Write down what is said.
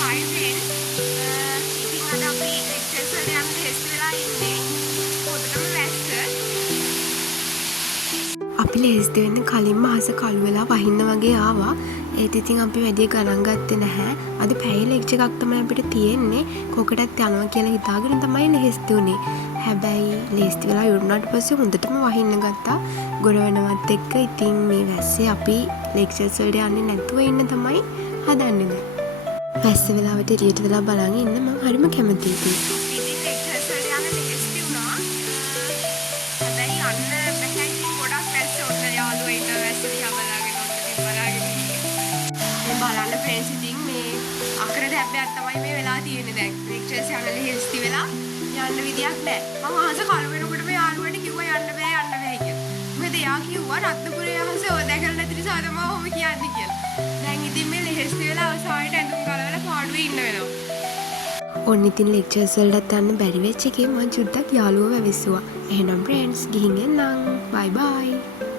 Hi friends. ඉතින් අද අපි lectures වලට යන්න ලෑස්ති වෙලා ඉන්නේ. පොතටම වැස්ස. අපි ලෑස්ති වෙන්න කලින්ම අහස කළු වෙලා වහින්න වගේ ආවා. ඒත් ඉතින් අපි වැඩි ගණන් ගත්තේ නැහැ. අද පැය ලෙක්චර් එකක් තමයි අපිට තියෙන්නේ. කොකටත් යනවා කියලා හිතාගෙන තමයි ලෑස්ති වුනේ. හැබැයි ලෑස්ති වෙලා ඉවරනාට පස්සේ හොඳටම වහින්න ගත්තා. ගොඩ වෙනවත් එක්ක ඉතින් මේ වැස්සේ අපි lectures වලට යන්නේ නැතුව ඉන්න තමයි හදන්නේ. වැස්ස වෙලාවට එළියට වෙලා බලන් ඉන්න මම හරිම කැමතියි. ඉතින් lectures වලට යන්න ලෑස්ති වුණා. හැබැයි යන්න බැහැ ඉතින් ගොඩක් වැස්ස ඔන්න යාළුවා ඉන්න වැස්ස දිහා බලාගෙන ඔන්න බලාගෙන මේ බලන්න ෆ්‍රෙන්ඩ්ස් ඉතින් මේ අකර දැබ්බයක් තමයි මේ වෙලා තියෙන්නේ දැන්. lectures යන්න ලෑස්ති වෙලා යන්න විදියක් නැහැ. මම අහස කල් වෙනකොට මේ යාළුවට කිව්වා යන්න බෑ කියලා. මොකද එයා කිව්වා රත්නපුරේ අහස ඔය දැකලා නැති නිසා තමයි ඔහොම කියන්නේ කියලා. දැන් ඉතින් මේ ලෑස්ති වෙලා අවසානයේ ඇඳුම් ගලවලා පාඩුවේ ඉන්න වෙනවා. ඔන්න ඉතින් lectures වලට යන්න බැරි වෙච්ච එකේ මම චුට්ටක් යාළුවව වැවිස්සුවා. එහෙනම් friends ගිහින් එන්නම්. bye bye.